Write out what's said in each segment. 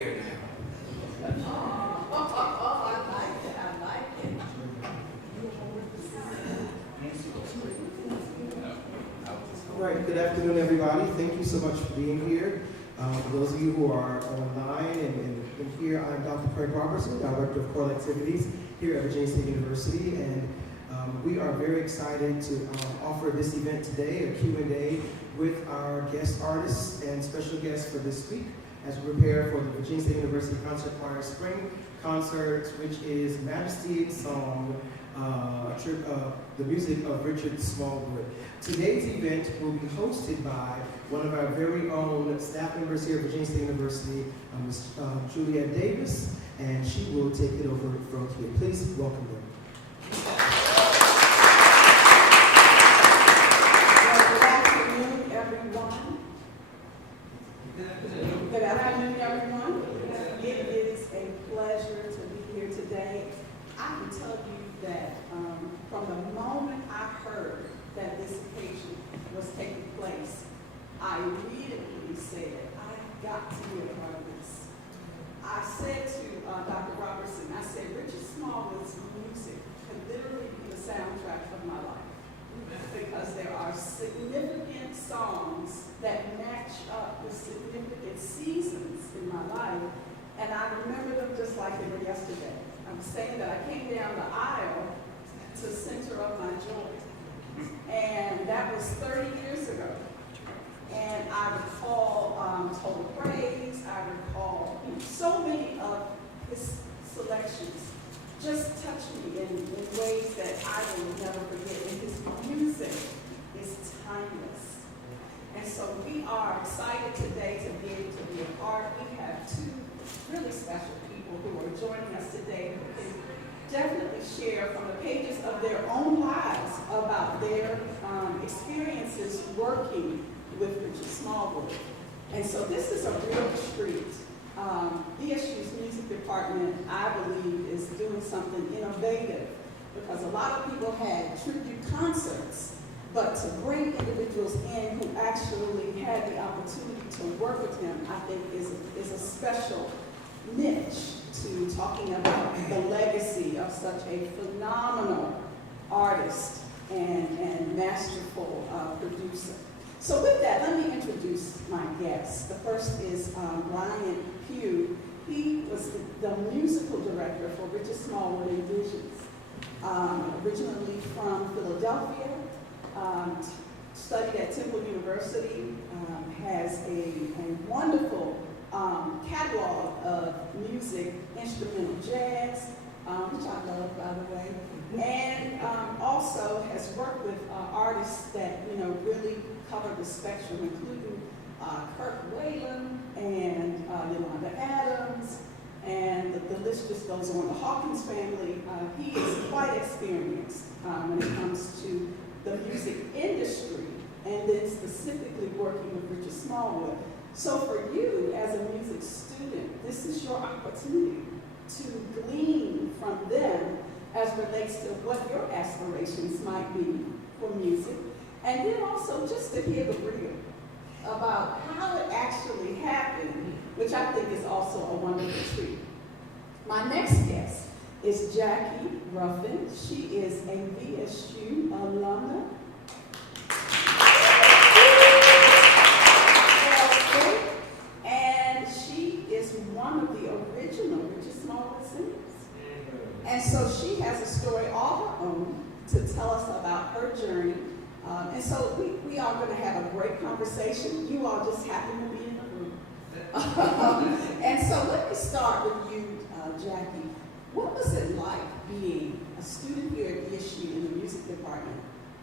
Here All right, good afternoon, everybody. Thank you so much for being here. For those of you who are online and here, I'm Dr. Craig Robertson, Director of Choral Activities here at Virginia State University, and we are very excited to offer this event today, a Q&A with our guest artists and special guests for this week as we prepare for the Virginia State University Concert Choir Spring Concert, which is Majesty Song, the music of Richard Smallwood. Today's event will be hosted by one of our very own staff members here at Virginia State University, Ms. Juliet Davis, and she will take it over from here. Please welcome them. Good afternoon, everyone. Good afternoon, everyone. It is a pleasure to be here today. I can tell you that from the moment I heard that this occasion was taking place, I immediately said, I've got to be a part of this. I said to Dr. Robertson, I said, Richard Smallwood's music could literally be the soundtrack of my life, because there are significant songs that match up with significant seasons in my life, and I remember them just like they were yesterday. I'm saying that I came down the aisle to Center of My Joy, and that was 30 years ago. And I recall Total Praise, I recall so many of his selections just touch me in ways that I will never forget. And his music is timeless. And so we are excited today to be able to be a part. We have two really special people who are joining us today who can definitely share from the pages of their own lives about their experiences working with Richard Smallwood. And so this is a real treat. VSU's music department, I believe, is doing something innovative, because a lot of people had tribute concerts, but to bring individuals in who actually had the opportunity to work with him, I think is a special niche to talking about the legacy of such a phenomenal artist and masterful producer. So with that, let me introduce my guests. The first is Ryan Pugh. He was the musical director for Richard Smallwood and Visions. Originally from Philadelphia, studied at Temple University, has a wonderful catalog of music, instrumental jazz, which I love, by the way, and also has worked with artists that really cover the spectrum, including Kirk Whalum and Yolanda Adams, and the list just goes on. The Hawkins family, he is quite experienced when it comes to the music industry, and then specifically working with Richard Smallwood. So for you as a music student, this is your opportunity to glean from them as relates to what your aspirations might be for music, and then also just to hear the real about how it actually happened, which I think is also a wonderful treat. My next guest is Jackie Ruffin. She is a VSU alumna. And she is one of the original Richard Smallwood singers. And so she has a story all her own to tell us about her journey. And so we are going to have a great conversation. You all just happen to be in the room. And so let me start with you, Jackie. What was it like being a student here at VSU in the music department?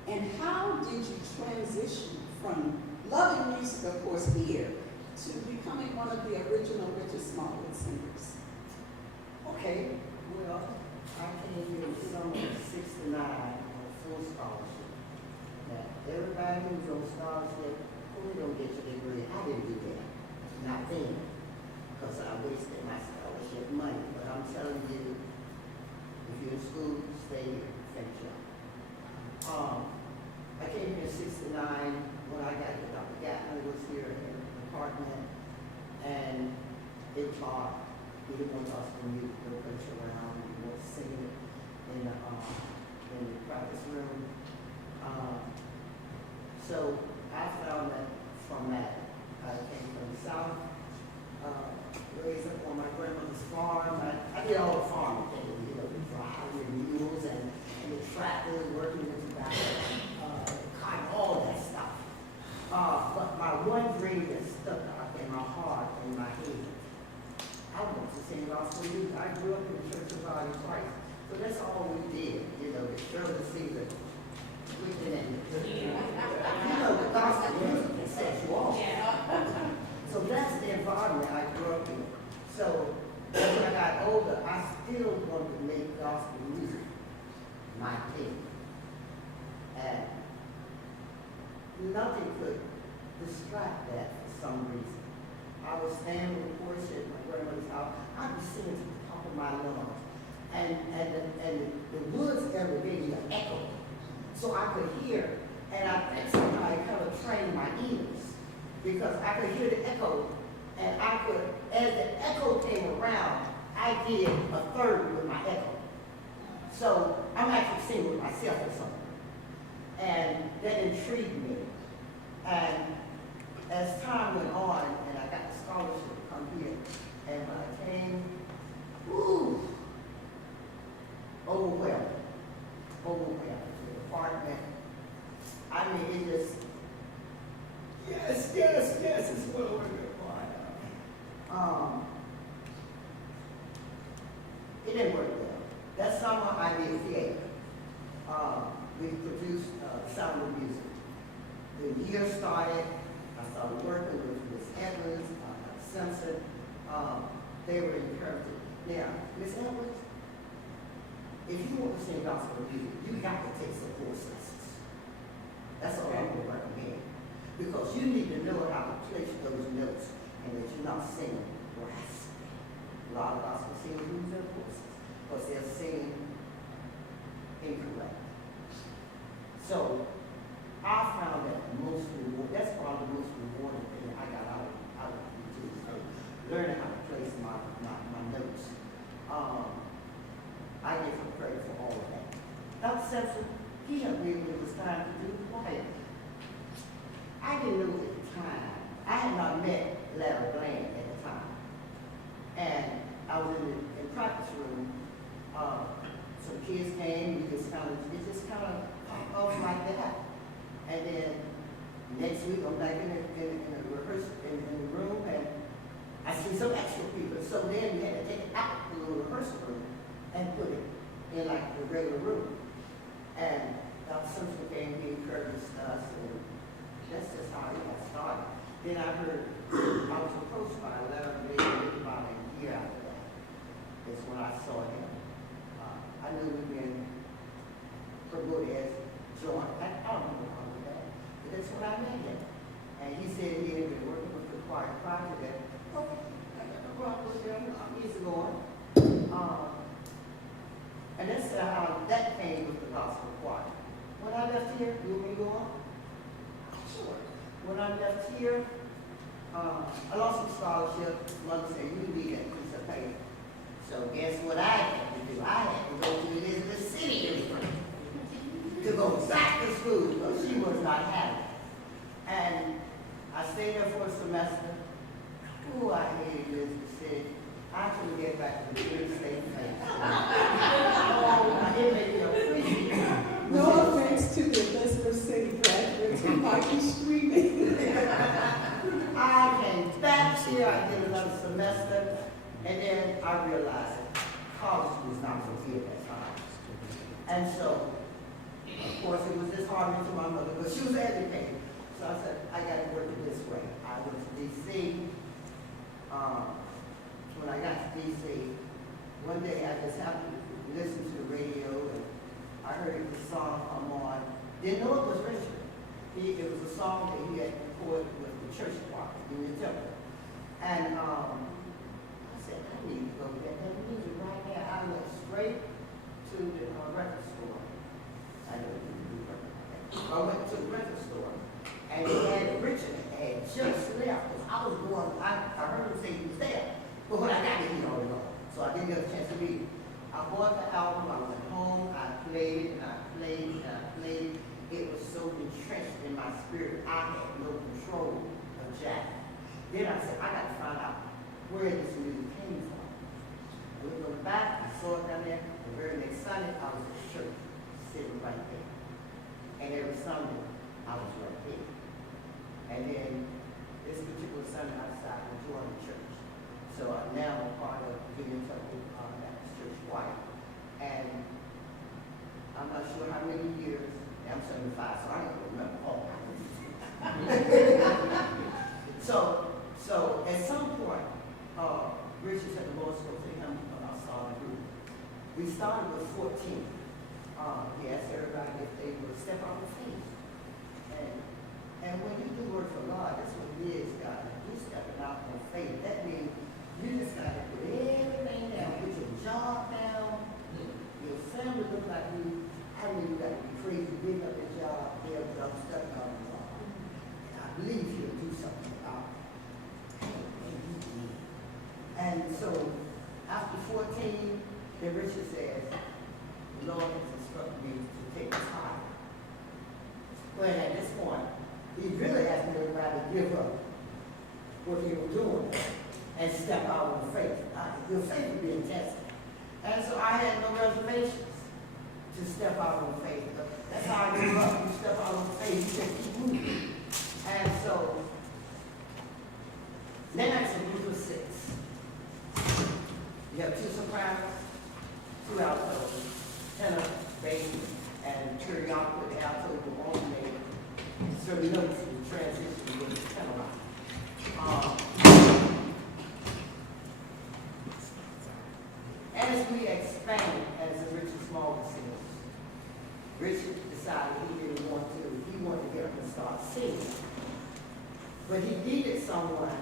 And how did you transition from loving music, of course, here, to becoming one of the original Richard Smallwood singers? Okay, well, I came here in summer of '69 on full scholarship. Now, everybody who's on scholarship, who don't get your degree, I didn't do that. Not then, because I wasted my scholarship money. But I'm telling you, if you're in school, stay here, finish up. I came here in '69 when I got here. Dr. Gatlin was here in the department, and it was hard. We didn't want gospel music, no place around, we didn't want to sing it in the practice room. So I found that from that, I came from the South, raised up on my grandmother's farm. I did all the farming things, you know, the driving mules and the tractors, working with tobacco, cotton, all that stuff. But my one dream that stuck out in my heart and my head, I want to sing gospel music. I grew up in the Church of God in Christ, so that's all we did, you know, the Shirley Caesar. You know, the gospel music can set you off. So that's the environment I grew up in. So as I got older, I still wanted to make gospel music my thing. And nothing could distract that for some reason. I was standing on the porch at my grandmother's house. I'd be singing to the top of my lungs. And the woods every day gave me an echo. So I could hear. And I think somebody kind of trained my ears because I could hear the echo. And I could, as the echo came around, I did a third with my echo. So I'm actually singing with myself or something. And that intrigued me. And as time went on, and I got the scholarship to come here, and when I came, overwhelmed to the department. I mean, it just, yes, it's what we're going it didn't work well. That summer I did theater. We produced Sound of Music. The year started, I started working with Miss Evans, Simpson. They were encouraged. Now, Miss Evans, if you want to sing gospel music, you got to take some courses. That's all I'm going to recommend. Because you need to know how to place those notes and that you're not singing raspy. A lot of gospel singers lose their voices because they're singing incorrect. So I found that that's probably the most rewarding thing I got out of it, learning how to place my notes. I give him credit for all of that. Dr. Simpson, he helped me when it was time to do the choir. I didn't know at the time. I had not met Larry Bland at the time. And I was in the practice room. Some kids came, it just kind of popped off like that. And then next week I'm back in the rehearsal in the room, and I see some extra people. So then we had to take it out the little rehearsal room and put it in like the regular room. And Dr. Simpson came, he encouraged us, and that's just how it got started. Then I heard, I was approached by Larry Bland about a year after that. That's when I saw him. I knew we'd been promoted as joint. I don't know how to do that, but that's when I met him. And he said he had been working with the choir prior to that. Okay, I got no problem with him. I'm easy going. And that's how that came with the gospel choir. When I left here, you want me to go on? Sure. When I left here, I lost some scholarship. Mother said, you need that piece of paper. So guess what I had to do? I had to go to Elizabeth City to go back to school because she was not having it. And I stayed there for a semester. Ooh, I hated Elizabeth City. I couldn't get back to the real estate place. Oh, I didn't make it appreciate. No offense to the Elizabeth City graduates who might be streaming. I came back here, I did another semester, and then I realized college was not for me at that time. And so, of course, it was disheartening to my mother, but she was educated. So I said, I got to work it this way. I went to D.C. When I got to D.C., one day I just happened to listen to the radio, and I heard the song come on. Didn't know it was Richard. It was a song that he had recorded with the church choir in the temple. And I said, I need to go get that music right now. I went straight to the record store. I didn't do record. I went to the record store, and they had Richard had just left. I was going, I heard him say he was there. But when I got there, he already gone. in my spirit, I had no control of Jack. Then I said, I got to find out where this music came from. I looked on the back, I saw it down there. The very next Sunday, I was at church, sitting right there. And every Sunday, I was right there. And then this particular Sunday, I decided to join the church. So now I'm part of Union Temple Baptist Church Choir. And I'm not sure how many years. I'm 75, so I don't remember all. So at some point, Richard said the Lord spoke to him about starting a group. We started with 14. He asked everybody if they would step out of faith. And when you do work for God, that's what it is, God. You stepping out on faith. That means you just got to put everything down, put your job down, your family look like you. I mean, you got to be crazy, big up your job, there, but I'm stuck on the job. And I believe he'll do something about it. And so, after 14, then Richard says, the Lord has instructed me to take time. But at this point, he really asked me to rather give up what he was doing and step out on faith. Your faith would be tested. And so I had no reservations to step out on faith. That's how I grew up. You step out on faith, you just keep moving. And so, then I said, group of 6. You have 2 sopranos, 2 altos, tenor, bass, and periodic with the alto will alternate certain notes in transition with the tenor. As we expand as a Richard Smallwood sings, Richard decided he wanted to get up and start singing. But he needed someone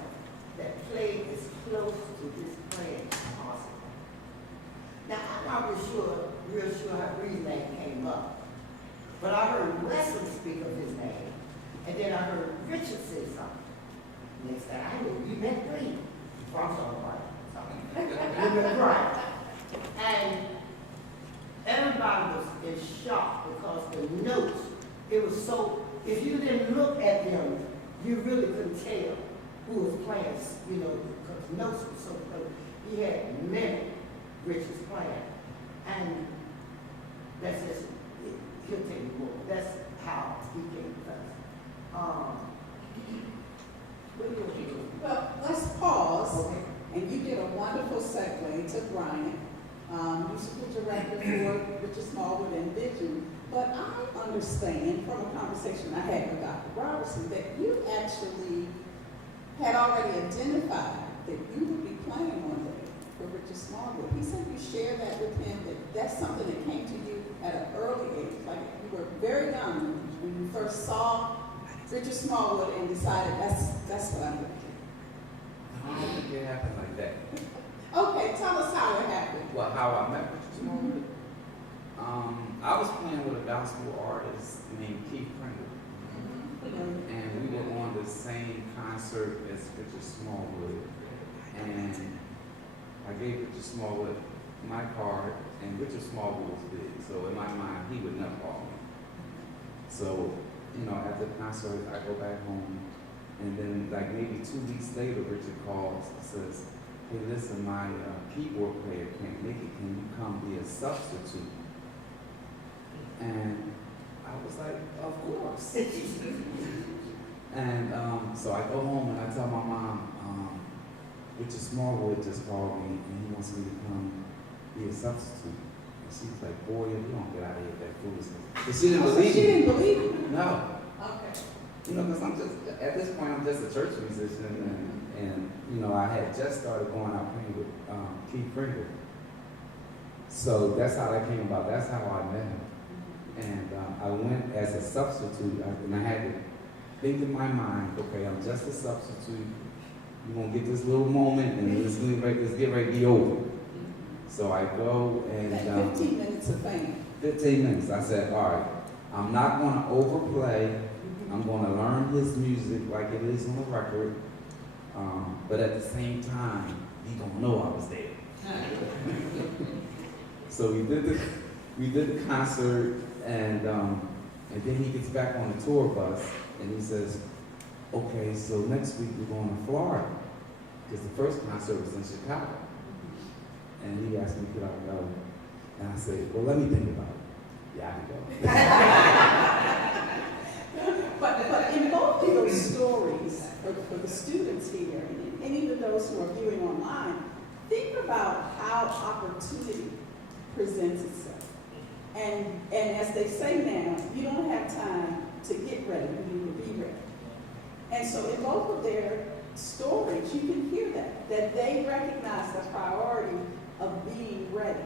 that played as close to his playing as possible. Now, I'm not real sure how Bree's name came up, but I heard Wesley speak of his name, and then I heard Richard say something. Next thing I knew, you met Bree. I'm sorry. You met right. And everybody was in shock because the notes, it was so, if you didn't look at them, you really couldn't tell who was playing, because the notes were so close. He had many Richards playing. And that's just, he'll tell you more. That's how he came with us. What do you want to do? Well, let's pause. Okay. And you did a wonderful segue to Brian, musical director for Richard Smallwood and Vision. But I understand from a conversation I had with Dr. Robertson that you actually had already identified that you would be playing one day for Richard Smallwood. He said you shared that with him, that that's something that came to you at an early age, like you were very young when you first saw Richard Smallwood and decided that's what I'm going to do. I don't think it happened like that. Okay, tell us how it happened. Well, how I met Richard Smallwood? I was playing with a gospel artist named Keith Pringle. And we were on the same concert as Richard Smallwood. And I gave Richard Smallwood my card, and Richard Smallwood was big. So in my mind, he would never call me. So, after the concert, I go back home. And then, like maybe 2 weeks later, Richard calls and says, hey, listen, my keyboard player can't make it. Can you come be a substitute? And I was like, of course. And so I go home and I tell my mom, Richard Smallwood just called me and he wants me to come be a substitute. And she's like, boy, you don't get out of here with that foolishness. But she didn't believe She me. didn't believe it? No. Okay. Because at this point, I'm just a church musician, and I had just started going out playing with Keith Pringle. So that's how that came about. That's how I met him. And I went as a substitute, and I had to think in my mind, okay, I'm just a substitute. You're going to get this little moment, and let's get ready to be over. So I go and... That 15 minutes of fame. 15 minutes. I said, all right, I'm not going to overplay. I'm going to learn his music like it is on the record, but at the same time, he don't know I was there. So we did the concert, and And then he gets back on the tour bus and he says, okay, so next week we're going to Florida. Because the first concert was in Chicago. And he asked me, could I go? And I said, well, let me think about it. Yeah, I can go. But in both of those stories, for the students here, and even those who are viewing online, think about how opportunity presents itself. And as they say now, you don't have time to get ready, you need to be ready. And so in both of their stories, you can hear that they recognize the priority of being ready.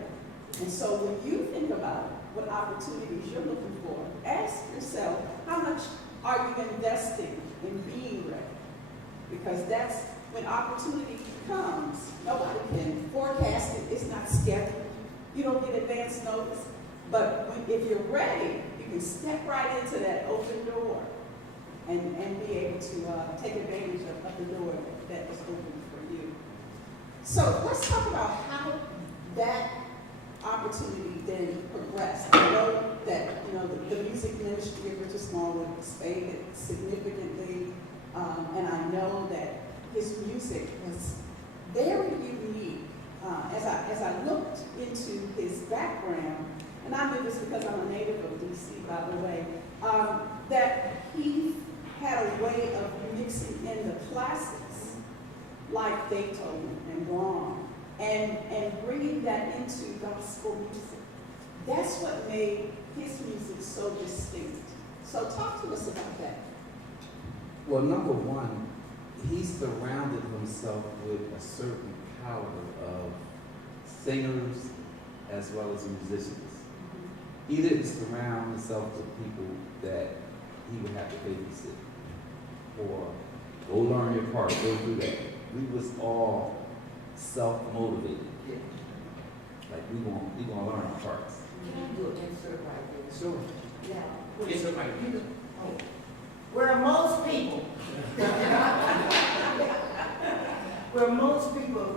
And so when you think about what opportunities you're looking for, ask yourself, how much are you investing in being ready? Because that's when opportunity comes. Nobody can forecast it. It's not scheduled. You don't get advance notice. But if you're ready, you can step right into that open door and be able to take advantage of the door that is open for you. So let's talk about how that opportunity then progressed. I know that the music ministry of Richard Smallwood expanded significantly, and I know that his music was very unique. As I looked into his background, and I knew this because I'm a native of DC, by the way, that he had a way of mixing in the classics like Beethoven and Brahms, and bringing that into gospel music. That's what made his music so distinct. So talk to us about that. Well, number one, he surrounded himself with a certain caliber of singers as well as musicians. He didn't surround himself with people that he would have to babysit or go learn your part, go do that. We was all self-motivated. Yeah. Like we gonna learn our parts. Can I do an insert right there? Sure. Yeah. Yes, sir, Mike. Oh. Where most people,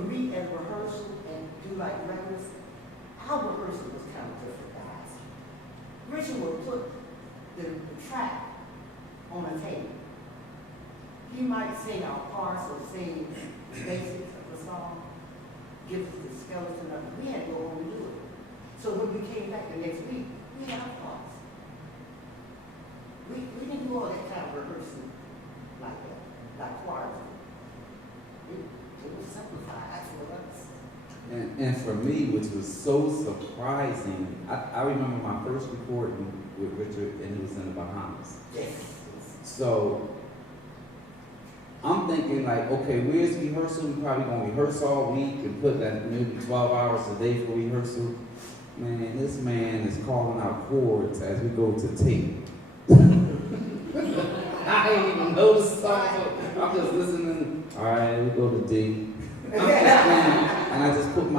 meet at rehearsal and do like regulars, our rehearsal was kind of different, guys. Richard would put the track on a table. He might sing our parts or sing the basics of the song, give us the skeleton of it. We had to go home and do it. So when we came back the next week, we had our parts. We didn't do all that kind of rehearsing like that, like choir. It was simplified for us. And for me, which was so surprising, I remember my first recording with Richard, and it was in the Bahamas. Yes. So I'm thinking like, okay, where's rehearsal? We probably gonna rehearse all week and put that maybe 12 hours a day for rehearsal. Man, this man is calling out chords as we go to tape. I ain't even know the song. I'm just listening. All right, we go to D. And I just put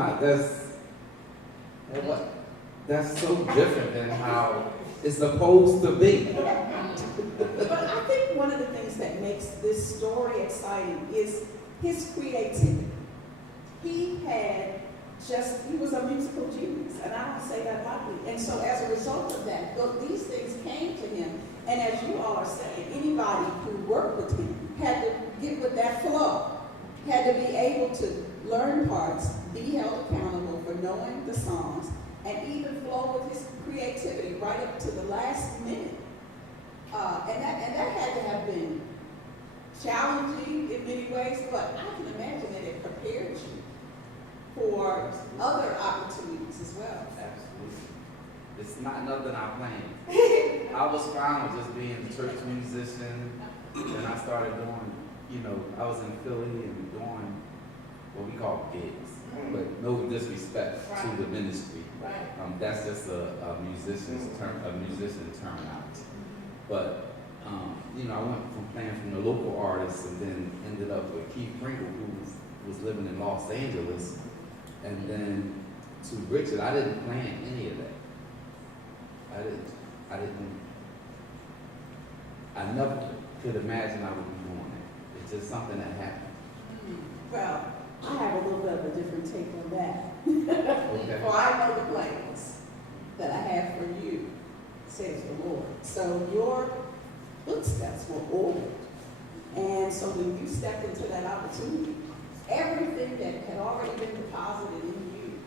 that's so different than how it's supposed to be. But I think one of the things that makes this story exciting is his creativity. He was a musical genius, and I don't say that lightly. And so as a result of that, these things came to him. And as you all are saying, anybody who worked with him had to get with that flow, had to be able to learn parts, be held accountable for knowing the songs, and even flow with his creativity right up to the last minute. And that had to have been challenging in many ways, but I can imagine that it prepared you for other opportunities as well. Absolutely. It's not nothing I planned. I was fine with just being a church musician, and I started doing, I was in Philly and doing what we call gigs, but no disrespect to the ministry. Right. That's just a musician's term, out. But I went from playing from the local artists and then ended up with Keith Pringle, who was living in Los Angeles, and then to Richard. I didn't plan any of that. I never could imagine I would be doing it. It's just something that happened. Well, I have a little bit of a different take on that. Okay. For I know the plans that I have for you. says the Lord. So your footsteps were ordered. And so when you stepped into that opportunity, everything that had already been deposited in you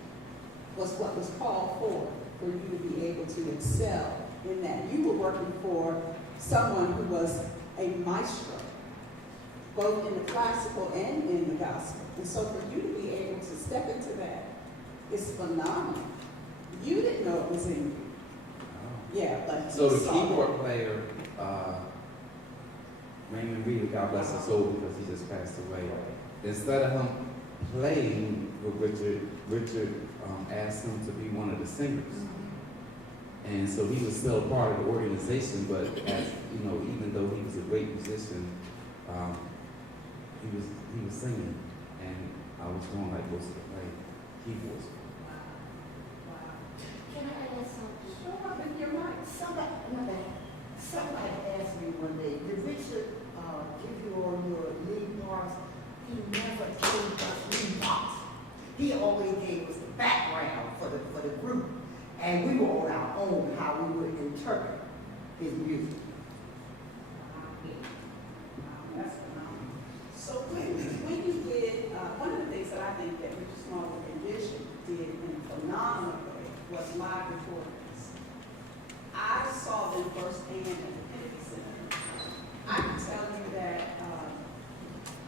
was what was called for you to be able to excel in that. You were working for someone who was a maestro, both in the classical and in the gospel. And so for you to be able to step into that is phenomenal. You didn't know it was in you. Yeah, but So he the saw keyboard that. player, Raymond Reed, God bless his soul because he just passed away. Instead of him playing with Richard asked him to be one of the singers. And so he was still a part of the organization, but as you know, even though he was a great musician, he was singing, and I was doing like most of the play keyboards. Wow. Can I ask something? Sure, open your mic. Somebody asked me one day, did Richard give you all your lead parts? He never gave us lead parts. He always gave us the background for the group, and we were on our own how we would interpret his music. That's phenomenal. So when you did, one of the things that I think that Richard Smallwood and Bishop did in a phenomenal way was live recordings. I saw them firsthand at the Kennedy Center. I can tell you that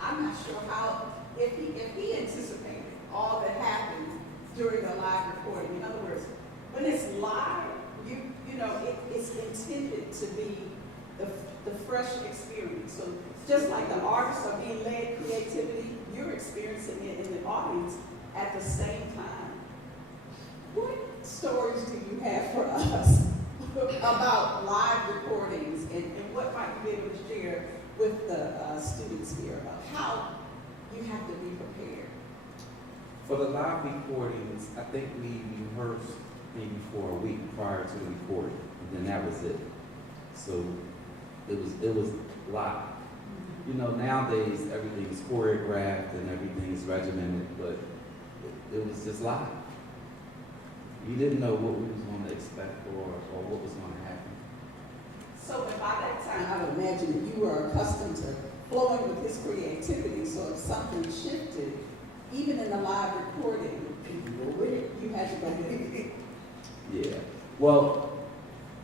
I'm not sure how, if he anticipated all that happened during a live recording. In other words, when it's live, you know, it's intended to be the fresh experience. So just like the artists are being led creativity, you're experiencing it in the audience at the same time. What stories do you have for us about live recordings and what might you be able to share with the students here about how you have to be prepared? For the live recordings, I think we rehearsed maybe for a week prior to the recording, and then that was it. So it was live. You know, nowadays everything is choreographed and everything is regimented, but it was just live. You didn't know what we was going to expect or what was going to happen. So by that time, I would imagine that you were accustomed to flowing with his creativity, so if something shifted, even in the live recording, you had to go with it. Yeah. Well,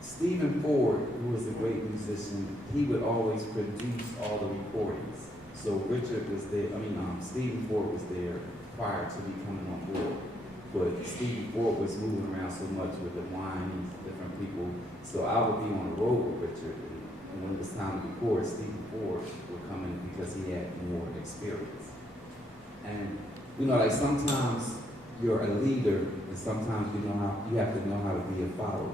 Stephen Ford, who was a great musician, he would always produce all the recordings. So Richard was there, Stephen Ford was there prior to me coming on board. But Stephen Ford was moving around so much with the wine, different people. So I would be on the road with Richard. And when it was time to record, Stephen Ford would come in because he had more experience. And, you know, like sometimes you're a leader, and sometimes you have to know how to be a follower.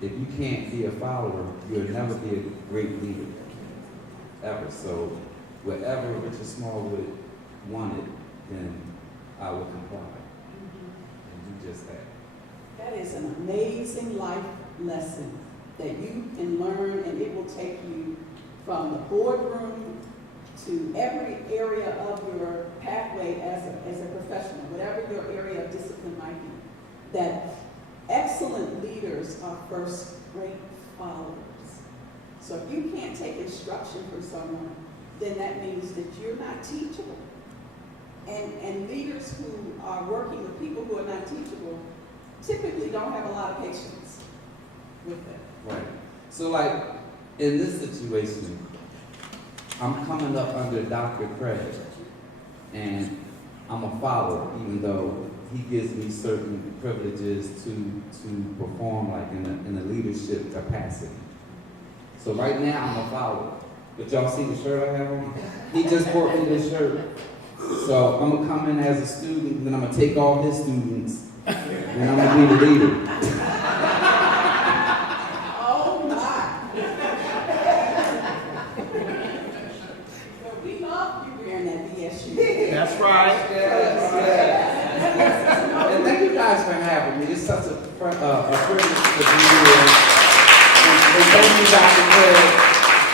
If you can't be a follower, you'll never be a great leader, ever. So whatever Richard Smallwood wanted, then I would comply and do just that. That is an amazing life lesson that you can learn, and it will take you from the boardroom to every area of your pathway as a professional, whatever your area of discipline might be. That excellent leaders are first great followers. So if you can't take instruction from someone, then that means that you're not teachable. And leaders who are working with people who are not teachable typically don't have a lot of patience with them. Right. So like in this situation, I'm coming up under Dr. Craig, and I'm a follower, even though he gives me certain privileges to perform like in a leadership capacity. So right now I'm a follower. But y'all see the shirt I have on? He just bought me this shirt. So I'm gonna come in as a student, then I'm gonna take all his students, and I'm gonna be the leader. Oh my! Well, we love you wearing that BSU. That's right. And thank you guys for having me. It's such a privilege to be here. And thank you, Dr. Craig,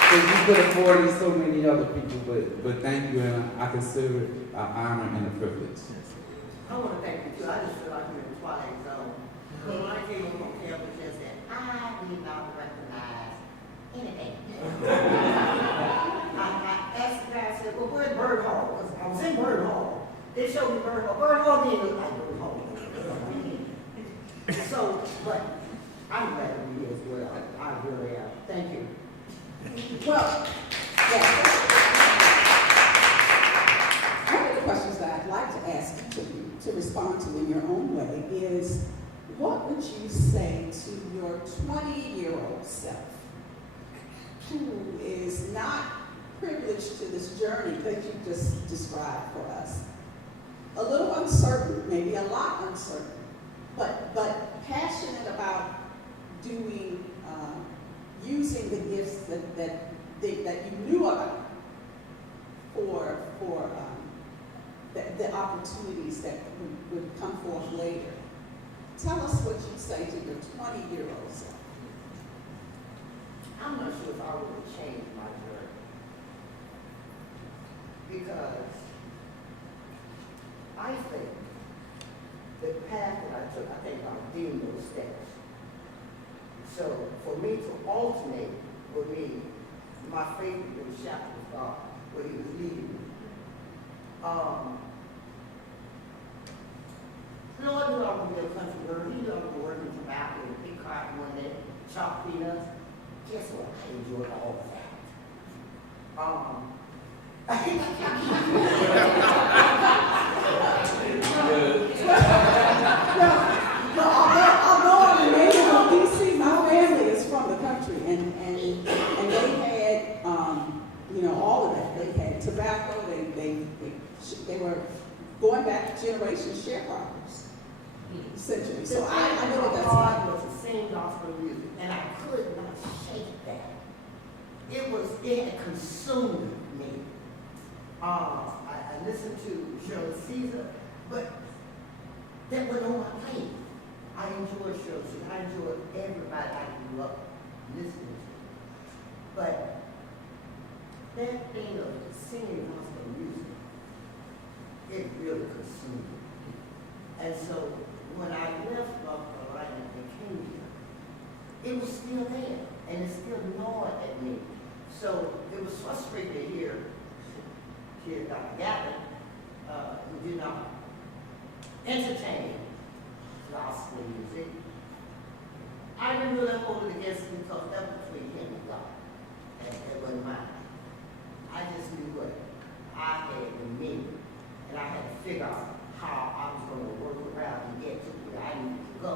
because you could afford it so many other people, but thank you, and I consider it an honor and a privilege. I want to thank you too. I just feel like we're in the twilight zone. When I came on campus yesterday, I I did not recognize anything. I asked the guy, I said, well, where's Bird Hall? Because I was in Bird Hall. They showed me Bird Hall. Bird Hall didn't look like Bird Hall. So, but I'm glad to be here as well. I really am. Thank you. Well, yeah. One of the questions that I'd like to ask each of you to respond to in your own way is, what would you say to your 20-year-old self who is not privileged to this journey that you just described for us? A little uncertain, maybe a lot uncertain, but passionate about doing, using the gifts that you knew about for the opportunities that would come forth later. Tell us what you say to your 20-year-old self. I'm not sure if I would have changed my journey. Because I think the path that I took, I think I deemed those steps. So for me to alternate would mean my faith in the shadow of God, where he was leading me. Lord knew I was going to be a country girl. He knew I was going to work in tobacco and pick cotton one day, chop peanuts. Guess what? I enjoyed all of that. Although I'm a native of DC, my family is from the country, and they had, all of that. They had tobacco. They were going back generations sharecroppers, essentially. So I know what that's like. God was to sing gospel music, and I could not shake that. It had consumed me. I listened to Shirley Caesar, but that wasn't on my plate. I enjoyed Shirley Caesar. I enjoyed everybody I grew up listening to. But that thing of singing gospel music, it really consumed me. And so when I left North Carolina and came here, it was still there, and it still gnawed at me. So it was frustrating to hear Dr. Gatlin, who did not entertain gospel music. I didn't really hold it against him because that was between him and God, and it wasn't mine. I just knew what I had in me, and I had to figure out how I was going to work around and get to where I needed to go.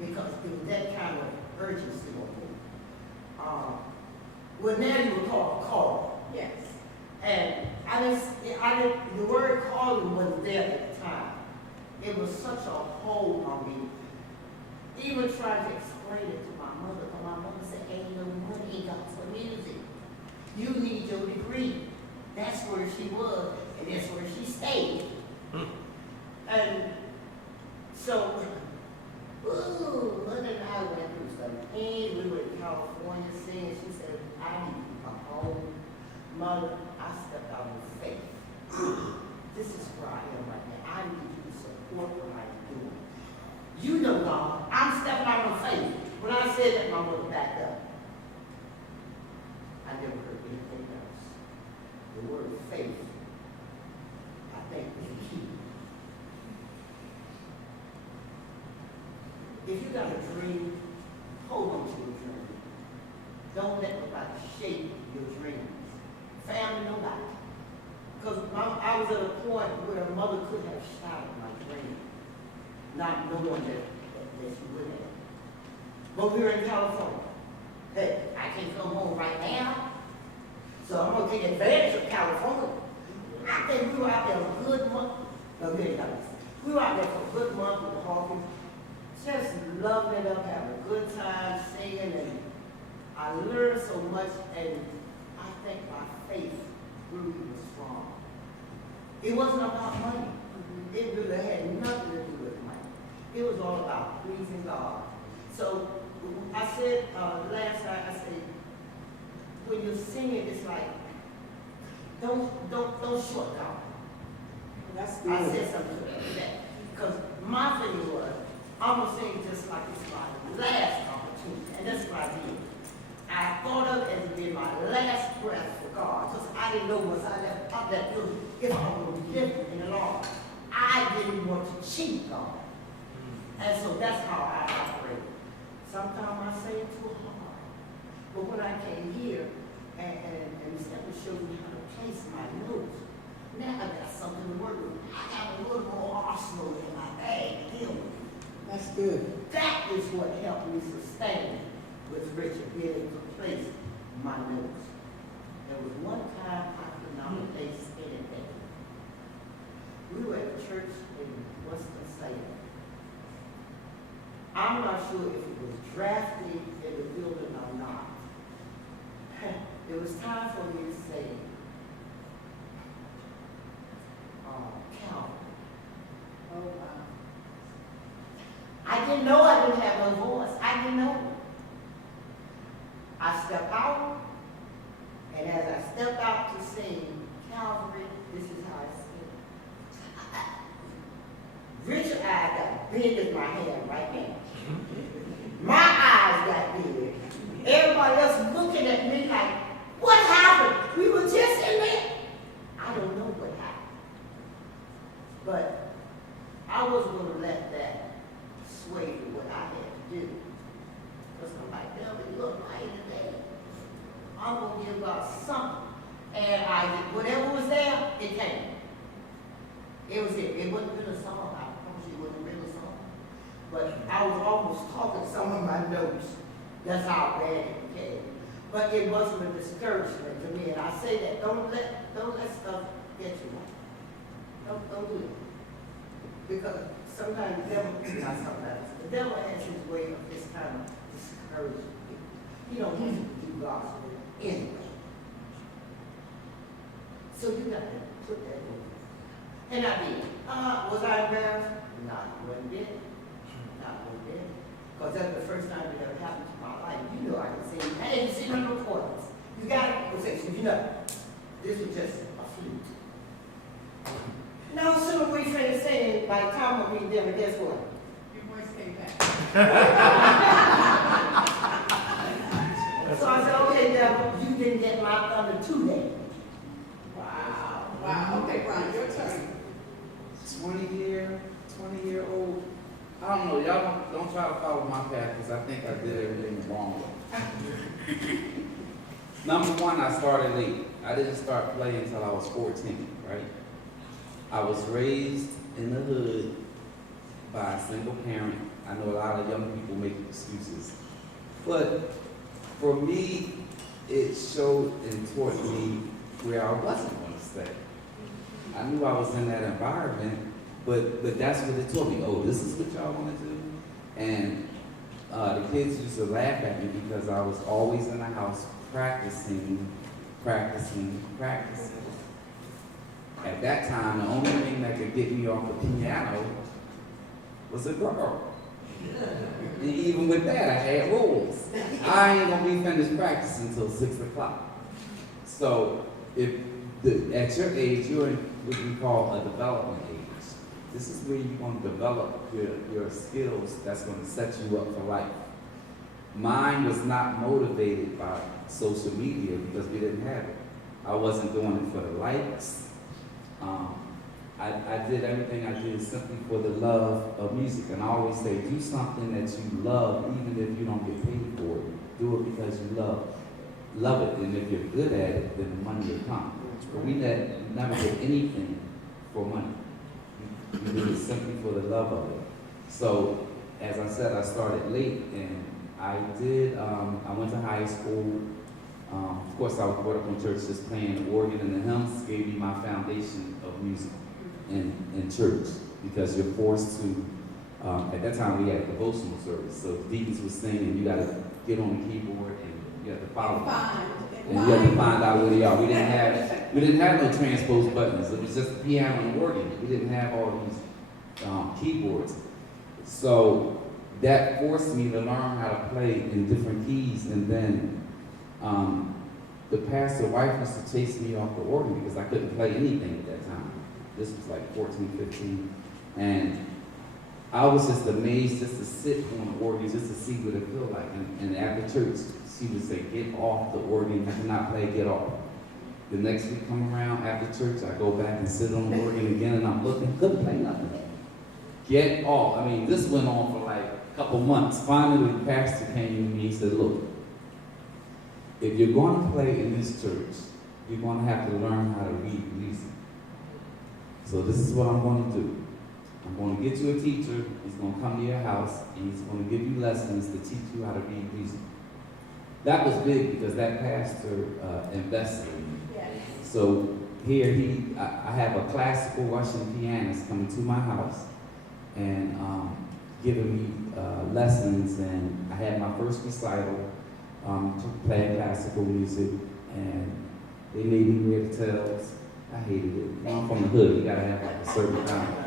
Because it was that kind of urgency on me. Well, now you would call a call. Yes. And the word calling wasn't there at the time. It was such a hold on me. Even trying to explain it to my mother, because my mother said, ain't no money in gospel music. You need your degree. That's where she was, and that's where she stayed. And so, Mother and I went through some pain. We were in California singing. She said, I need to come home. Mother, I stepped out in faith. This is where I am right now. I need you to support what I'm doing. You know, God, I'm stepping out on faith. When I said that, my mother backed up. I never heard anything else. The word faith, I think, is the key. If you got a dream, hold on to your dream. Don't let nobody shape your dreams. Family, nobody. Because I was at a point where a mother could have shot my dream, not knowing that she would have. But we were in California. Hey, I can't come home right now, so I'm going to take advantage of California. I think we were out there a good month. No, we were out there for a good month with the Hawkins, just loving it up, having a good time, singing, and I learned so much, and I think my faith grew even strong. It wasn't about money. It really had nothing to do with money. It was all about pleasing God. So I said last night, I said, when you're singing, it's like, don't short down. That's good. I said something to that. Because my thing was, I'm going to sing just like it's my last song. opportunity, and that's what I did. I thought of it as being my last breath for God, because I didn't know once I left out that building, if I would be living in the Lord. I didn't want to cheat God. And so that's how I operate. Sometimes I say it too hard. But when I came here, and instead of showing me how to place my notes, now I got something to work with. I got a little more arsenal in my bag to deal with. That's good. That is what helped me sustain with Richard, being able to place my notes. There was one time I could not place anything. We were at a church in Winston-Salem. I'm not sure if it was drafted in the building or not. It was time for me to say, Calvin. Oh, wow. I didn't know I didn't have no voice. I didn't know. I stepped out, and as I stepped out to sing Calvary, this is how I sing. Richard's eyes got big as my hand right now. My eyes got big. Everybody else looking at me like, what happened? We were just in there. I don't know what happened. But I wasn't going to let that sway to what I had to do. Because I'm like, devil, you look right today. I'm going to give God something. And I did whatever was there, it came. It was it. It wasn't really a song. I promise you it wasn't really a song. But I was almost talking some of my notes. That's how bad it became. But it wasn't a discouragement to me. And I say that, don't let stuff get you. Don't do it. Because sometimes the devil, not sometimes, the devil has his way of this kind of discouraging people. He don't want you to do God's will anyway. So you got to put that in. And I did. Was I embarrassed? Not one bit. Not one bit. Because that's the first time it ever happened to my life. You know I can sing. I ain't seen no recordings. You got it? Well, say, so you know. This was just a flute. No sooner we finished singing, by the time we read them, and guess what? Your voice came back. So I said, okay, devil, you didn't get my thunder today. Wow. Wow. Okay, Brian, your turn. 20-year-old. I don't know. Y'all don't try to follow my path because I think I did everything the wrong way. Number one, I started late. I didn't start playing until I was 14, right? I was raised in the hood by a single parent. I know a lot of young people make excuses. But for me, it showed and taught me where I wasn't going to stay. I knew I was in that environment, but that's what it taught me. Oh, this is what y'all want to do? And the kids used to laugh at me because I was always in the house practicing. At that time, the only thing that could get me off the piano was a girl. And even with that, I had rules. I ain't gonna be finished practicing until 6 o'clock. So at your age, you're in what we call a development age. This is where you're gonna develop your skills that's gonna set you up for life. Mine was not motivated by social media because we didn't have it. I wasn't doing it for the likes. I did everything I did simply for the love of music. And I always say, do something that you love, even if you don't get paid for it. Do it because you love it. And if you're good at it, then the money will come. But we never did anything for money. We did it simply for the love of it. So, as I said, I started late, and I went to high school. Of course, I was brought up in church just playing the organ, and the hymns gave me my foundation of music in church, because you're forced to, at that time we had a devotional service, so the deacons were singing, you got to get on the keyboard and you have to follow them. And you have to find out where they are. We didn't have no transposed buttons. It was just the piano and organ. We didn't have all these keyboards. So that forced me to learn how to play in different keys, and then the pastor's wife used to chase me off the organ because I couldn't play anything at that time. This was like 14, 15. And I was just amazed just to sit on the organ, just to see what it felt like. And after church, she would say, get off the organ, you cannot play, get off. The next week come around, after church, I go back and sit on the organ again, and I'm looking, couldn't play nothing. Get off. I mean, this went on for like a couple months. Finally, the pastor came to me and said, look, if you're going to play in this church, you're going to have to learn how to read music. So this is what I'm going to do. I'm going to get you a teacher. He's going to come to your house, and he's going to give you lessons to teach you how to read music. That was big because that pastor invested in me. So here I have a classical Russian pianist coming to my house and giving me lessons, and I had my first recital playing classical music, and they made me wear the tails. I hated it. I'm from the hood, you gotta have like a certain kind of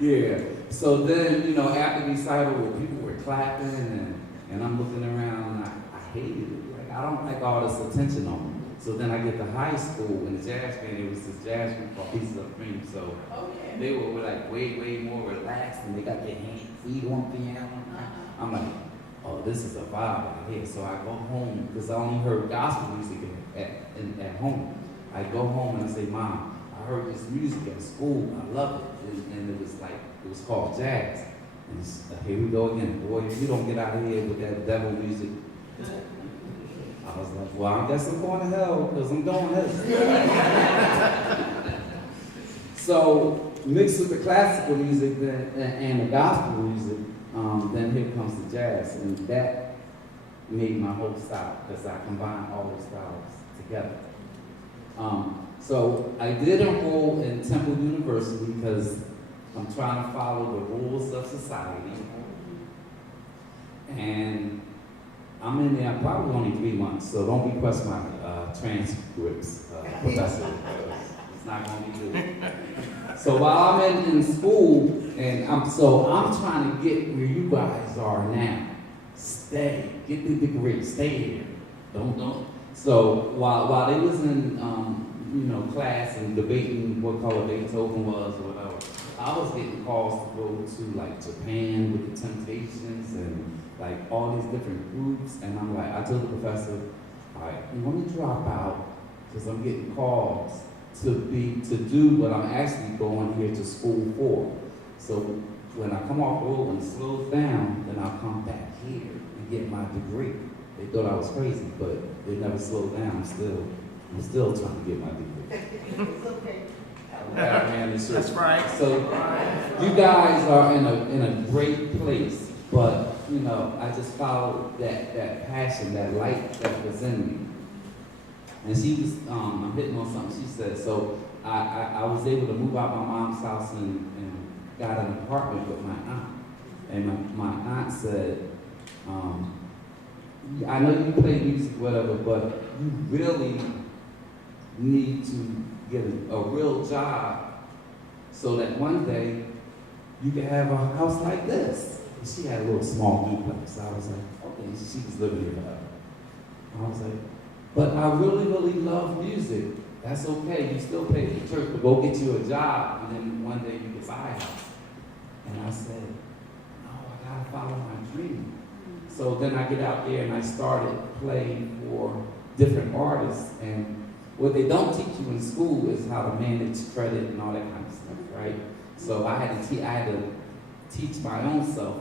yeah. So then, after the recital, people were clapping, and I'm looking around, and I hated it. I don't like all this attention on me. So then I get to high school, in the jazz band, it was this jazz group called Pieces of Dream. So they were like way more relaxed, and they got their feet on piano. I'm like, oh, this is a vibe right here. So I go home, because I only heard gospel music at home. I go home and I say, Mom, I heard this music at school. I love it. And it was called jazz. And here we go again. Boy, if you don't get out of here with that devil music. I was like, well, I guess I'm going to hell because I'm doing this. So mixed with the classical music and the gospel music, then here comes the jazz. And that made my whole style because I combined all those styles together. So I did enroll in Temple University because I'm trying to follow the rules of society. And I'm in there probably only 3 months, so don't request my transcripts, professor. It's not going to be good. So while I'm in school, and I'm trying to get where you guys are now. Stay, get the degree, stay here. Don't. So while they was in class and debating what color Beethoven was or whatever, I was getting calls to go to like Japan with the Temptations and like all these different groups, and I'm like, I told the professor, all right, let me drop out because I'm getting calls to do what I'm actually going here to school for. So when I come off the road and it slows down, then I'll come back here and get my degree. They thought I was crazy, but it never slowed down. I'm still trying to get my degree. It's okay. That's right. So you guys are in a great place. But, I just followed that passion, that light that was in me. And she was, I'm hitting on something she said. So I was able to move out my mom's house and got an apartment with my aunt. And my aunt said, I know you play music, whatever, but you really need to get a real job so that one day you can have a house like this. She had a little small duplex. I was like, okay, she was living here forever. I was like, but I really love music. That's okay, you still pay for church, but go get you a job, and then one day you can buy a house. And I said, no, I gotta follow my dream. So then I get out there and I started playing for different artists, and what they don't teach you in school is how to manage credit and all that kind of stuff, right? So I had to teach my own self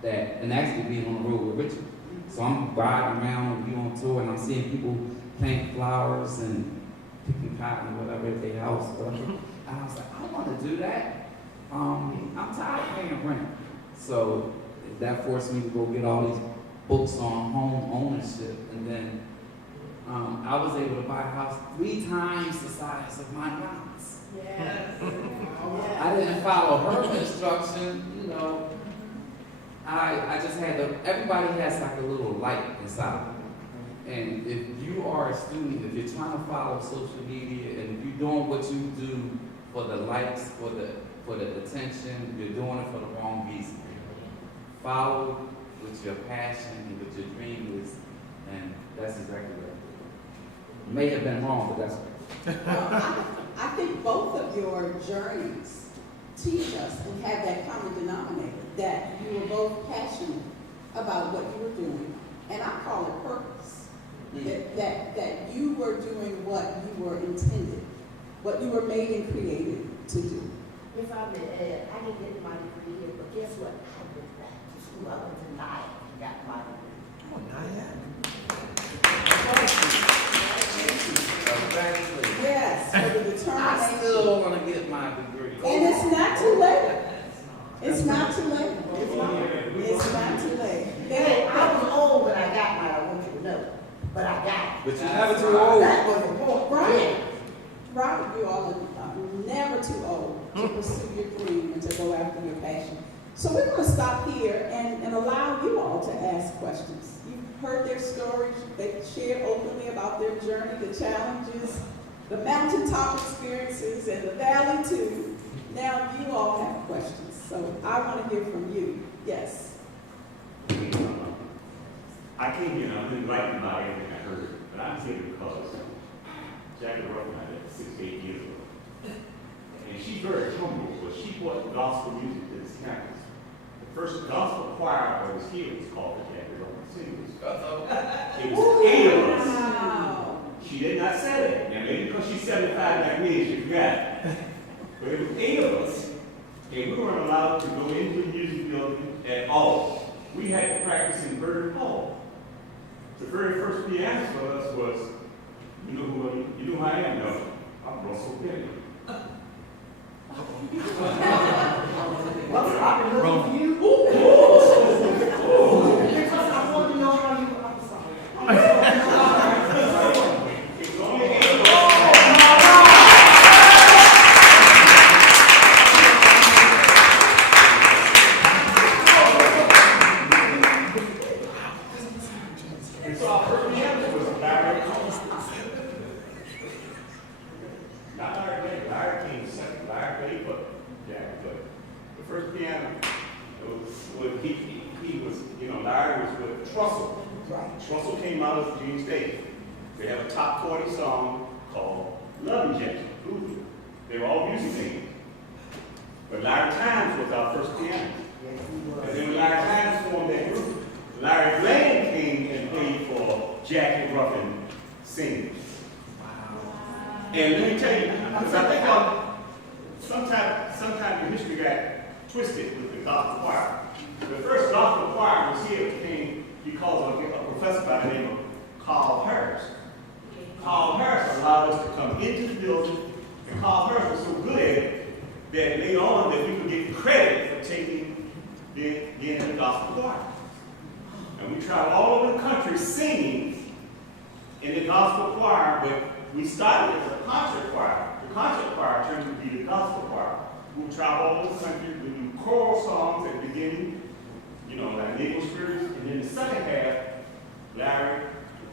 that, and actually being on the road with Richard. So I'm riding around, we on tour, and I'm seeing people plant flowers and picking cotton, whatever, at their house, whatever. And I was like, I want to do that. I'm tired of paying rent. So that forced me to go get all these books on home ownership, and then I was able to buy a house 3 times the size of my aunt's. Yes. I didn't follow her instruction, I just had everybody has like a little light inside. And if you are a student, if you're trying to follow social media, and if you're doing what you do for the likes, for the attention, you're doing it for the wrong reason. Follow with your passion and with your dream is, and that's exactly what I did. May have been wrong, but that's right. I think both of your journeys teach us and have that common denominator, that you were both passionate about what you were doing. And I call it purpose. That you were doing what you were intended, what you were made and created to do. If I may add, I didn't get my degree here, but guess what? I went back to school. I went to Nyack and got my degree. Yes, for the I determination. still want to get my degree. And it's not too late. It's not too late. It's not too late. Hey, I was old when I got mine, I want you to know, but I got it. But you're never too old. That was important. Right. Robert, you all are never too old to pursue your dream and to go after your passion. So we're going to stop here and allow you all to ask questions. You've heard their stories. They shared openly about their journey, the challenges, the mountaintop experiences, and the valley too. Now you all have questions. So I want to hear from you. Yes. I came here and I didn't like about everything I heard, but I'm here because Jackie Ruffin I met 6 to 8 years ago. And she's very humble, but she brought gospel music to this campus. The first gospel choir that was here was called the Jackie Ruffin Singers. It was 8 of us. Wow. She did not say that. Now maybe because she's 75 like me, she forgot it. But it was 8 of us. And we weren't allowed to go into the music building at all. We had to practice in Bird Hall. The very first pianist for us was, you know who I am, no? I'm Russell Penny. Well, I've been looking for you. Because I want to know how you, I'm sorry. It's only 8 of us. And so our first pianist was Larry. Not Larry Blake. Larry came second. Larry Blake, but Jack Blake. The first piano was he was, Larry was with Trussell. Trussell came out of Gene State. They have a top 40 song called Love Injection. They were all music majors. But Larry Times was our first pianist. And then when Larry Times formed that group, Larry Bland came and played for Jackie Ruffin Singers. And let me tell you, because I think sometimes the history got twisted with the gospel choir. The first gospel choir was here came because of a professor by the name of Carl Harris. Carl Harris allowed us to come into the building, and Carl Harris was so good at it that later on that we could get credit for taking the gospel choir. And we traveled all over the country singing in the gospel choir, but we started as a concert choir. The concert choir turned to be the gospel choir. We travel all over the country, we do choral songs at the beginning, like Negro Spirits, and then the second half, Larry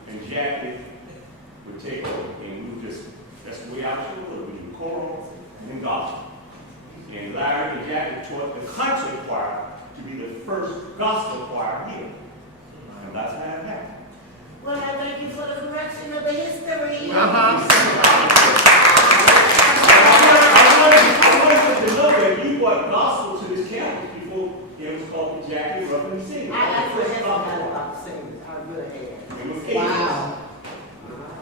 and Jackie would take over, and that's the way our show was. We do choral and gospel. And Larry and Jackie taught the concert choir to be the first gospel choir here. And that's how it happened. Well, I thank you for the correction of the history. I wanted to know that you brought gospel to this campus before it was called the Jackie Ruffin Singers. I actually have forgotten about the singers. I really had. It was 8 Wow.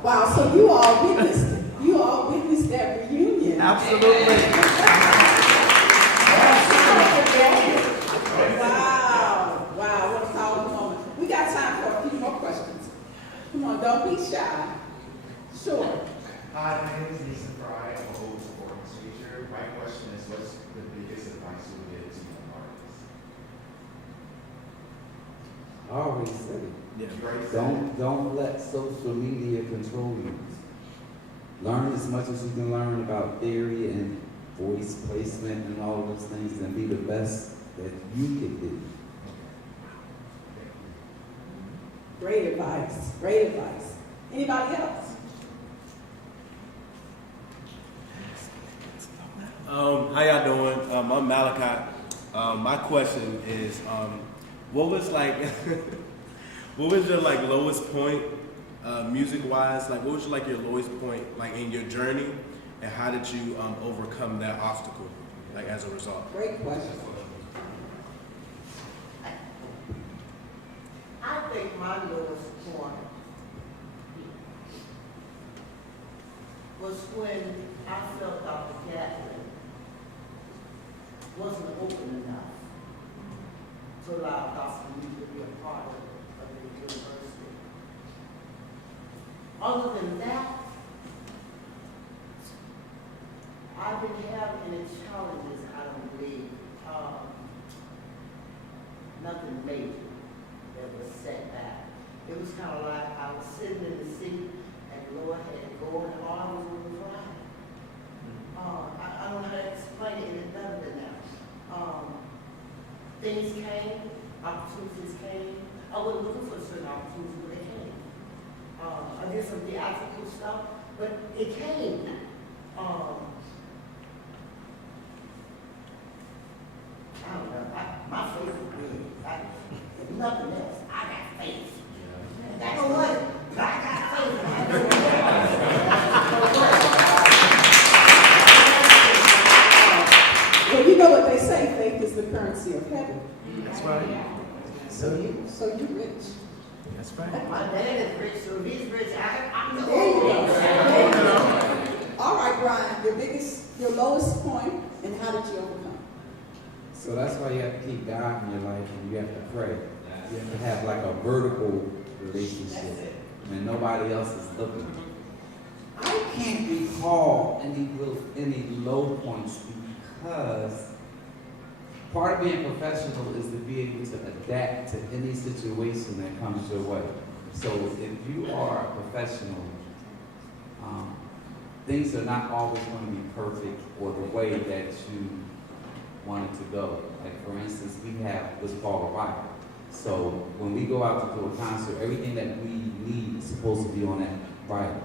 Wow, so you all witnessed that reunion. Absolutely. Wow, what a powerful moment. We got time for a few more questions. Come on, don't be shy. Sure. Hi, my name is Nathan Fry. I'm a whole performance teacher. My question is, what's the biggest advice you would give to young artists? I already said it. Yeah. Don't let social media control you. Learn as much as you can learn about theory and voice placement and all of those things, and be the best that you can be. Great advice, great advice. Anybody else? How y'all doing? I'm Malachi. My question is, what was your lowest point, music-wise? Like, what was your lowest point, in your journey, and how did you overcome that obstacle? like as a result? Great question. I think my lowest point was when I felt Dr. Gatlin wasn't open enough to allow Dr. Lee to be a part of the university. Other than that, I've been having any challenges, I don't believe. Nothing major that was set back. It was kind of like I was sitting in the seat and Lord had to go and all I was on the ride. I don't know how to explain it any better than that. Things came, opportunities came. I wasn't looking for certain opportunities, but they came. I did some theatrical stuff, but it came. I don't know. My faith is good. If nothing else, I got faith. I know what? I got faith. I know what. Well, you know what they say, faith is the currency of heaven. That's right. So you're rich. That's right. My dad is rich, so if he's rich, I'm the There you go. old. There you go. All right, Brian, your lowest point, and how did you overcome? So that's why you have to keep God in your life and you have to pray. You have to have like a vertical relationship when nobody else is looking. I can't recall any low points because part of being professional is to be able to adapt to any situation that comes your way. So if you are a professional, things are not always going to be perfect or the way that you want it to go. Like for instance, we have what's called a rider. So when we go out to do a concert, everything that we need is supposed to be on that rider.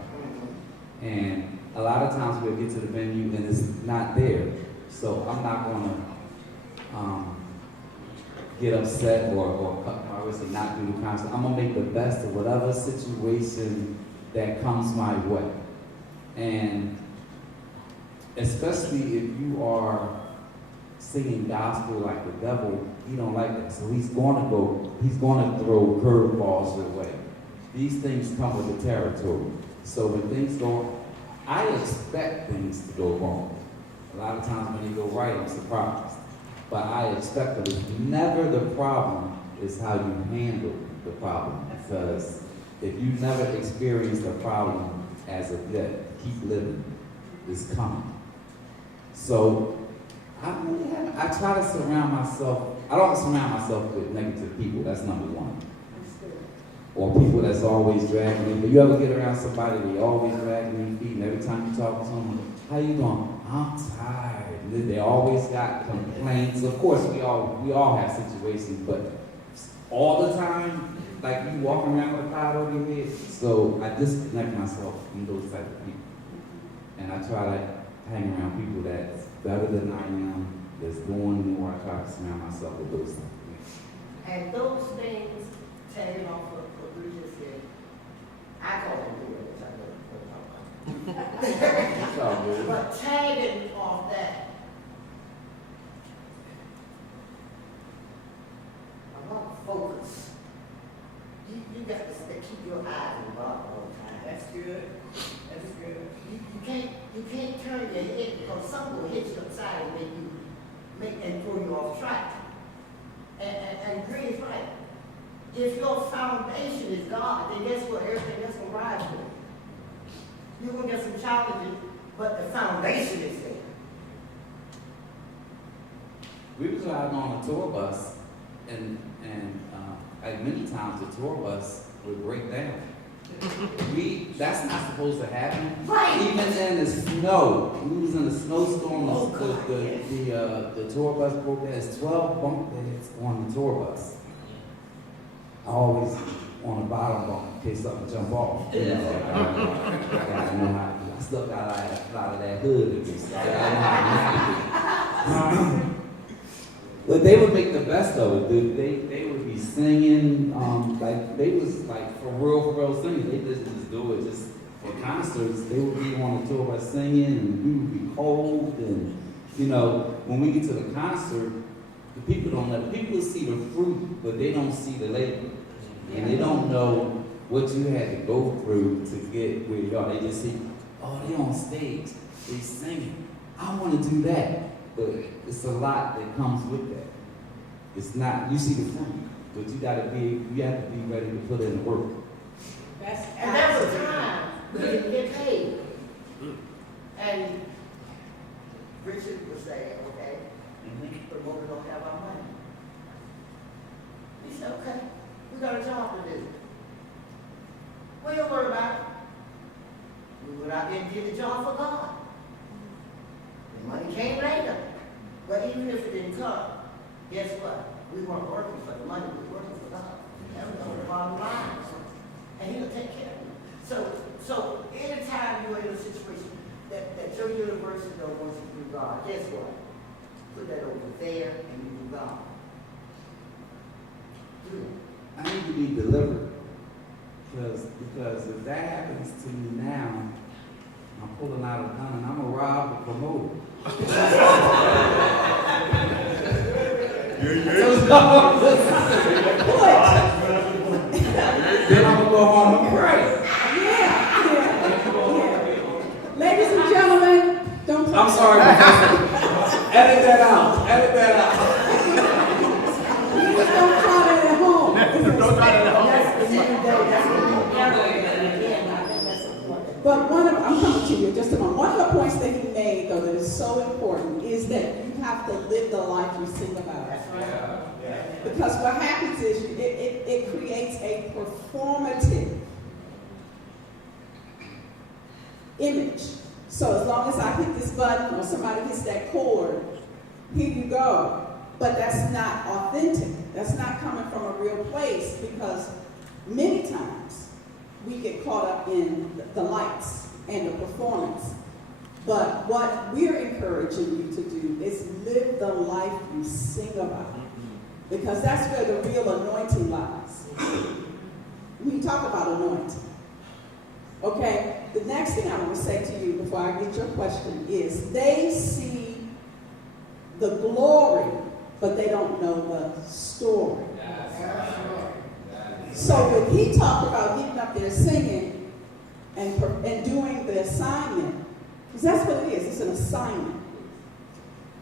And a lot of times we'll get to the venue and it's not there. So I'm not going to get upset or cut my wrist and not do the concert. I'm going to make the best of whatever situation that comes my way. And especially if you are singing gospel like the devil, he don't like that. So he's going to throw curveballs your way. These things come with the territory. So when things go, I expect things to go wrong. A lot of times when they go right, I'm surprised. But I expect them. It's never the problem, is how you handle the problem. Because if you've never experienced a problem as of yet, keep living. It's coming. So I try to surround myself. I don't surround myself with negative people. That's number one. Or people that's always dragging me. But you ever get around somebody they always dragging their feet, and every time you talk to someone, how you doing? I'm tired. And they always got complaints. Of course, we all have situations, but all the time, like you walking around with a cloud over your head. So I disconnect myself from those type of people, and I try to hang around people that's better than I am, that's doing more. I try to surround myself with those things. And those things, tagging off of what we just said, I call them good, which I know. It's all good. But tagging off that, I want to focus. You got to keep your eyes on God all the time. That's good. That's good. You can't turn your head because something will hit you upside and and throw you off track. And Green's right. If your foundation is God, then guess what? Everything else will rise with it. You're gonna get some challenges, but the foundation is there. We was riding on a tour bus, and like many times the tour bus would break down. That's not supposed to happen. Right. Even in the snow, we was in a snowstorm. Oh, God, The tour bus broke down. There's 12 bunk beds on the tour bus. Always on the bottom bunk in case something jump off. You know, I still got a lot of that hood in me. But they would make the best of it. They would be singing, like they was like for real singing. They just do it just for concerts. They would be on the tour bus singing, and we would be cold, and You know, when we get to the concert, the people don't know. People see the fruit, but they don't see the labor. And they don't know what you had to go through to get where you are. They just see, oh, they on stage, they singing. I want to do that. But it's a lot that comes with that. It's not, you see the fruit, but you have to be ready to put in the work. And there was a time we didn't get paid. And Richard would say, okay, but we don't have our money. He said, okay, we got a job to do. What you worry about? We went out there and did the job for God. The money came later. But even if it didn't come, guess what? We weren't working for the money, we were working for God. That was the bottom line. And He'll take care of you. So anytime you're in a situation that your university don't want you to do God, guess what? Put that over there and you do God. Do it. I need to be delivered. Because if that happens to me now, I'm pulling out a gun and I'm going to rob the promoter. Then I'm going to go home and pray. Yeah. Ladies and gentlemen, don't. I'm sorry, Professor. Edit that out. Please don't try that at home. Don't try that at home. But I'm coming to you in just a moment. One of the points that he made, though, that is so important is that you have to live the life you sing about. Because what happens is it creates a performative image. So as long as I hit this button or somebody hits that chord, here you go. But that's not authentic. That's not coming from a real place, because many times we get caught up in the lights and the performance. But what we're encouraging you to do is live the life you sing about. Because that's where the real anointing lies. We talk about anointing. Okay? The next thing I want to say to you before I get your question is they see the glory, but they don't know the story. So when he talked about getting up there singing and doing the assignment, because that's what it is, it's an assignment,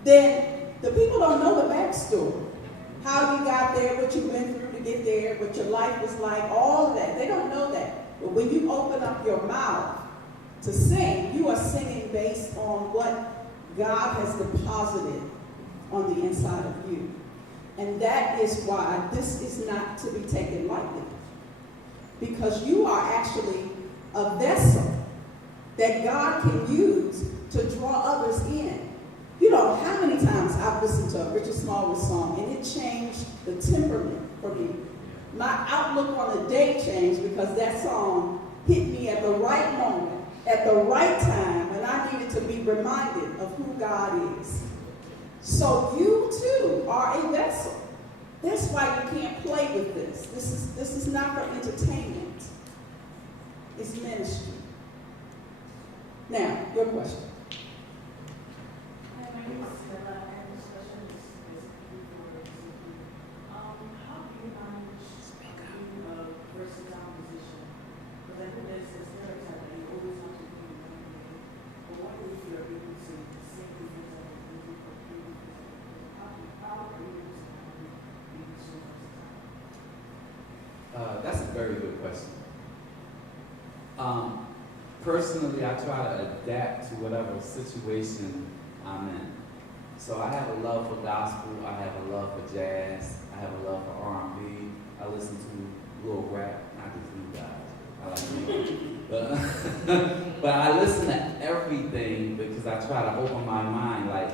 then the people don't know the backstory. How you got there, what you went through to get there, what your life was like, all of that. They don't know that. But when you open up your mouth to sing, you are singing based on what God has deposited on the inside of you. And that is why this is not to be taken lightly. Because you are actually a vessel that God can use to draw others in. You know how many times I've listened to a Richard Smallwood song and it changed the temperament for me. My outlook on the day changed because that song hit me at the right moment, at the right time, when I needed to be reminded of who God is. So you too are a vessel. That's why you can't play with this. This is not for entertainment. It's ministry. Now, your question. Hi, my name is Stella, and this question is basically for Ziggy. How do you manage being a versatile musician? Because I know there's a stereotype that you always have to do one thing. But what if you're able to sing different music or play different music? How are you able to be so versatile? That's a very good question. Personally, I try to adapt to whatever situation I'm in. So I have a love for gospel, I have a love for jazz, I have a love for R&B, I listen to a little rap, not just you guys, I like you. But I listen to everything because I try to open my mind. Like,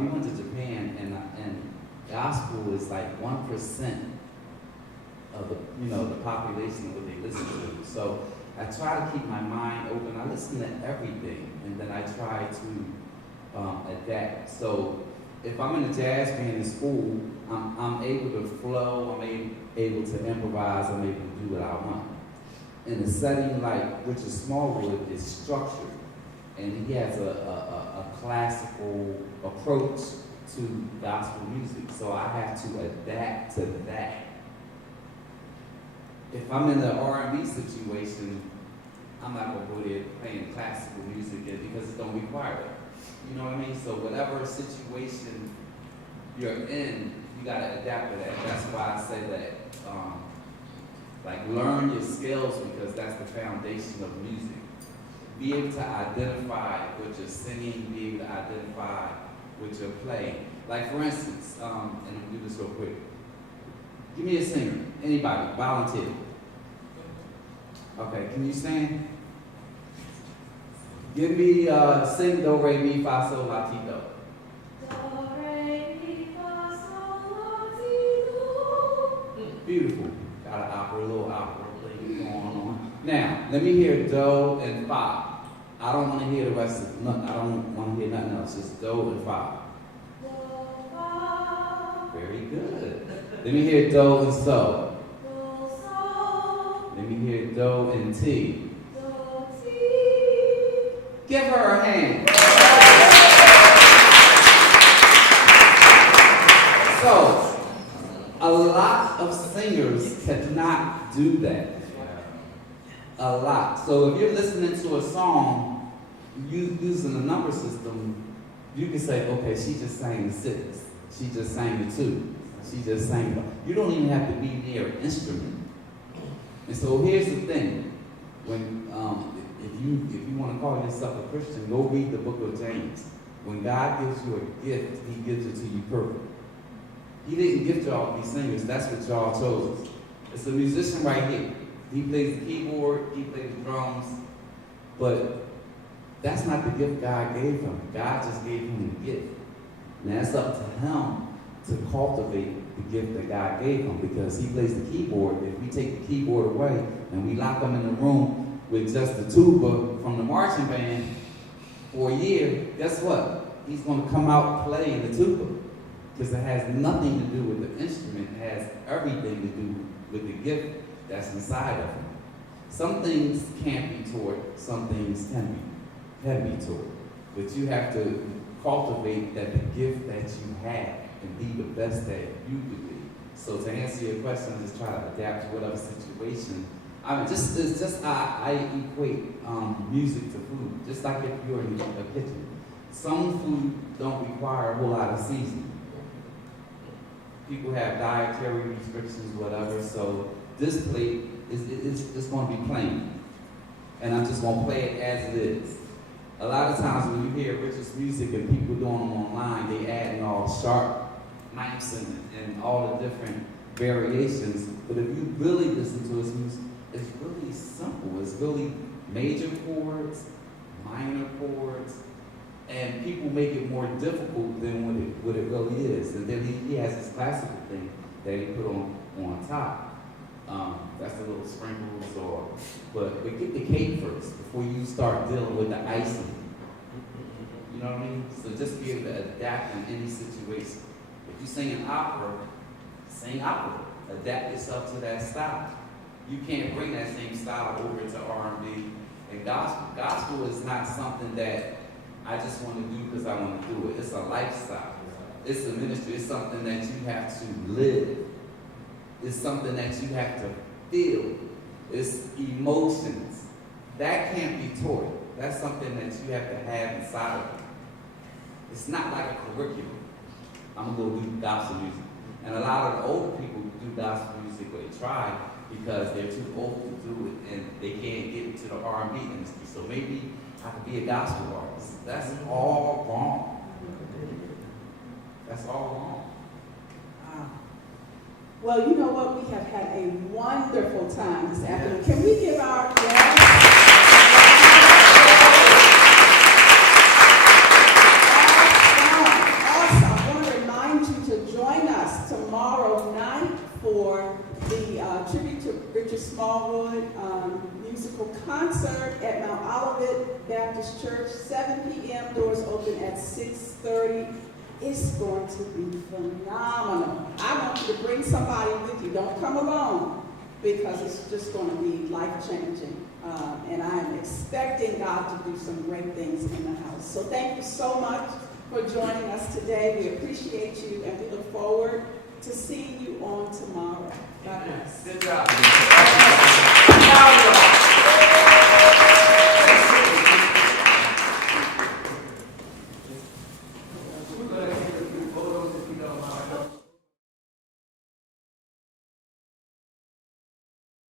we went to Japan and gospel is like 1% of the population of what they listen to. So I try to keep my mind open. I listen to everything, and then I try to adapt. So if I'm in a jazz band in school, I'm able to flow. I'm able to improvise. I'm able to do what I want. In a setting like Richard Smallwood is structured, and he has a classical approach to gospel music, so I have to adapt to that. If I'm in the R&B situation, I'm not gonna go there playing classical music because it don't require it. You know what I mean? So whatever situation you're in, you gotta adapt to that. That's why I say that, like, learn your skills, because that's the foundation of music. Be able to identify what you're singing, be able to identify what you're playing. Like, for instance, and I'm gonna do this real quick. Give me a singer, anybody, volunteer. Okay, can you sing? Give me, sing Do, Re, Mi, Fa, Sol, La, Ti, Do. Do, re, mi, fa, sol, la, ti, do. Beautiful. Got an opera, a little opera thing going on. Now, let me hear Do and Fa. I don't want to hear the rest of nothing. I don't want to hear nothing else. Just Do and Fa. Do, fa. Very good. Let me hear Do and So. Do, sol. Let me hear Do and Ti. Do, ti. Give her a hand. So, a lot of singers cannot do that. A lot. So if you're listening to a song, you using a number system, you can say, okay, she just sang the 6. She just sang the 2. She just sang the... You don't even have to be near an instrument. And so here's the thing. When if you want to call yourself a Christian, go read the book of James. When God gives you a gift, he gives it to you perfect. He didn't gift y'all to be singers. That's what y'all chose. It's a musician right here. He plays the keyboard, he plays the drums, but that's not the gift God gave him. God just gave him the gift. Now it's up to him to cultivate the gift that God gave him, because he plays the keyboard. If we take the keyboard away and we lock him in the room with just the tuba from the marching band for a year, guess what? He's going to come out playing the tuba, because it has nothing to do with the instrument. It has everything to do with the gift that's inside of him. Some things can't be taught, some things can be taught. But you have to cultivate that the gift that you have and be the best that you could be. So to answer your question, just try to adapt to whatever situation. I mean, I equate music to food. Just like if you're in a kitchen. Some food don't require a whole lot of seasoning. People have dietary restrictions, whatever, so this plate is going to be plain. And I'm just going to play it as it is. A lot of times when you hear Richard's music and people doing them online, they add in all sharp knives and all the different variations. But if you really listen to his music, it's really simple. It's really major chords, minor chords, and people make it more difficult than what it really is. And then he has this classical thing that he put on top. That's the little sprinkles, but get the cake first before you start dealing with the icing. You know what I mean? So just be able to adapt in any situation. If you sing an opera, sing opera. Adapt yourself to that style. You can't bring that same style over to R&B and gospel. Gospel is not something that I just want to do because I want to do it. It's a lifestyle. It's a ministry. It's something that you have to live. It's something that you have to feel. It's emotions. That can't be taught. That's something that you have to have inside of you. It's not like a curriculum. I'm going to go do gospel music. And a lot of the older people do gospel music, but they try because they're too old to do it and they can't get into the R&B industry. So maybe I could be a gospel artist. That's all wrong. That's all wrong. Well, you know what? We have had a wonderful time this afternoon. Can we give our guests? Awesome. I want to remind you to join us tomorrow night for the tribute to Richard Smallwood musical concert at Mount Olivet Baptist Church, 7 p.m. Doors open at 6:30. It's going to be phenomenal. I want you to bring somebody with you. Don't come alone, because it's just going to be life-changing. And I am expecting God to do some great things in the house. So thank you so much for joining us today. We appreciate you, and we look forward to seeing you on tomorrow. God bless. Good job.